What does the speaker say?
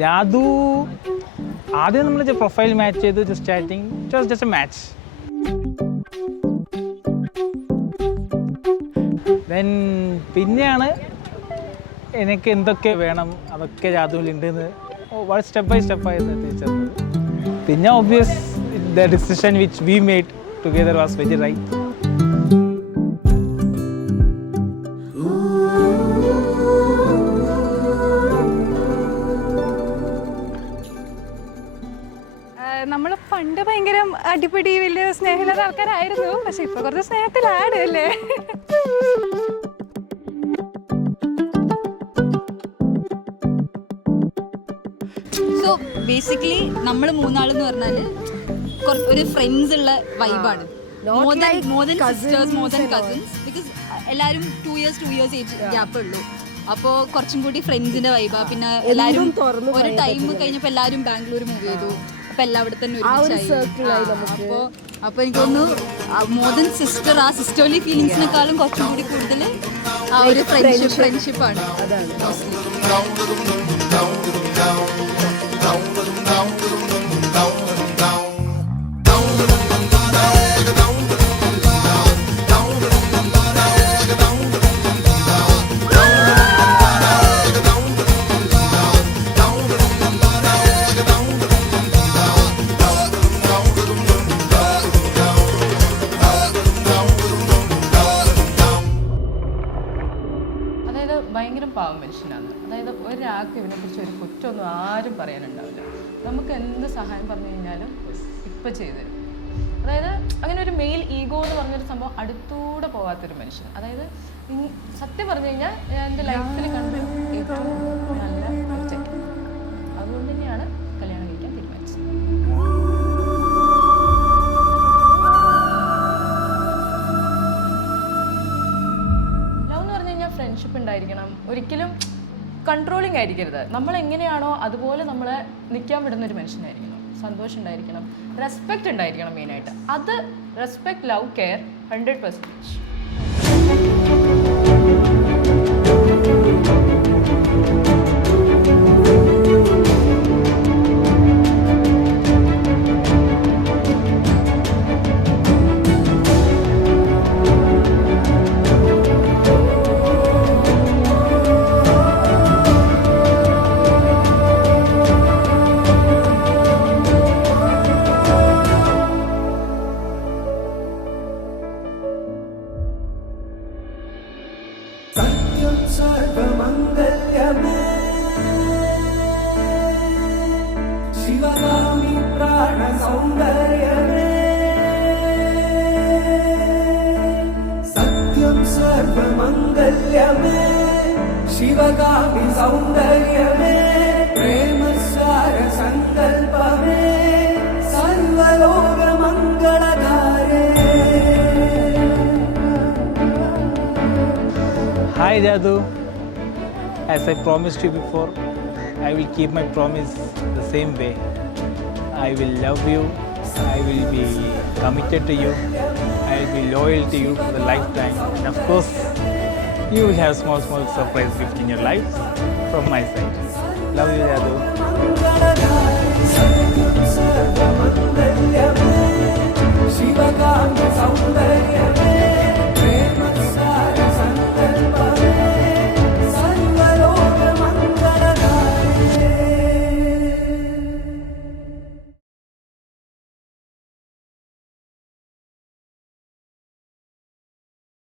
ജാദു ആദ്യം നമ്മൾ profile match ചെയ്ത് just chatting, it was just A match. Then പിന്നെയാണ് എനിക്ക് എന്തൊക്കെ വേണം അതൊക്കെ ജാദുവിലുണ്ടെന്ന് സ്റ്റെപ്പ് ബൈ സ്റ്റെപ്പായിരുന്നു തിരിച്ചറിഞ്ഞത്. പിന്നെ obvious the decision which we made together was very right. നമ്മൾ പണ്ട് ഭയങ്കര അടിപിടി വലിയ സ്നേഹമുള്ള ആൾക്കാരായിരുന്നു, പക്ഷെ ഇപ്പൊ കുറച്ച് സ്നേഹത്തിലാണ് അല്ലേ? സോ ബേസിക്കലി നമ്മൾ മൂന്നാളെന്ന് പറഞ്ഞാൽ ഒരു ഫ്രണ്ട്സ് ഉള്ള വൈബാണ്. More than sisters, more than cousins. Because എല്ലാവരും 2 years ഏജ് ഗ്യാപ്പ് ഉള്ളൂ. അപ്പോൾ കുറച്ചും കൂടി ഫ്രണ്ട്സിന്റെ വൈബാ. പിന്നെ എല്ലാവരും ഒരു ടൈം കഴിഞ്ഞപ്പോൾ എല്ലാവരും ബാംഗ്ലൂർ മൂവ് ചെയ്തു. അപ്പോൾ എല്ലാവിടെ തന്നെ ഒരുമിച്ചായി. അപ്പോൾ എനിക്ക് തോന്നുന്നു മോർ ദൻ സിസ്റ്റർ, ആ സിസ്റ്റർലി ഫീലിങ്സിനെക്കാളും കുറച്ചും കൂടി കൂടുതൽ ആ ഒരു ഫ്രണ്ട്ഷിപ്പാണ്. ഭയങ്കര പാവം മനുഷ്യനാണ്. അതായത് ഒരാൾക്ക് ഇതിനെക്കുറിച്ച് ഒരു കുറ്റമൊന്നും ആരും പറയാനുണ്ടാവില്ല. നമുക്ക് എന്ത് സഹായം പറഞ്ഞു കഴിഞ്ഞാലും ഇപ്പം ചെയ്തുതരും. അതായത് അങ്ങനെ ഒരു മെയിൽ ഈഗോ എന്ന് പറഞ്ഞൊരു സംഭവം അടുത്തൂടെ പോകാത്തൊരു മനുഷ്യൻ. അതായത് സത്യം പറഞ്ഞു കഴിഞ്ഞാൽ ഞാൻ എൻ്റെ ലൈഫിൽ കണ്ട ഏറ്റവും നല്ല പ്രൊജക്റ്റ്. അതുകൊണ്ട് തന്നെയാണ് കല്യാണം കഴിക്കാൻ തീരുമാനിച്ചത്. ഫ്രണ്ട്ഷിപ്പ് ഉണ്ടായിരിക്കണം, ഒരിക്കലും കൺട്രോളിങ് ആയിരിക്കരുത്. നമ്മൾ എങ്ങനെയാണോ അതുപോലെ നമ്മളെ നിൽക്കാൻ വിടുന്നൊരു മനുഷ്യനായിരിക്കണം. സന്തോഷം ഉണ്ടായിരിക്കണം, റെസ്പെക്റ്റ് ഉണ്ടായിരിക്കണം മെയിനായിട്ട്. അത് റെസ്പെക്റ്റ്, ലവ്, കെയർ 100%. शिवगामी प्राण सौंदर्यमे सत्यं सर्वमंगल्यमे शिवगामी सौंदर्यमे प्रेम सार संकल्पमे सर्वलोक मंगलधारे. Hi Jadu, as I promised you before, I will keep my promise the same way. I will love you, I will be committed to you, I will be loyal to you for the lifetime. And of course, you will have small surprise gift in your life from my side. Love you Jadu. Sivagami सौंदर्यमे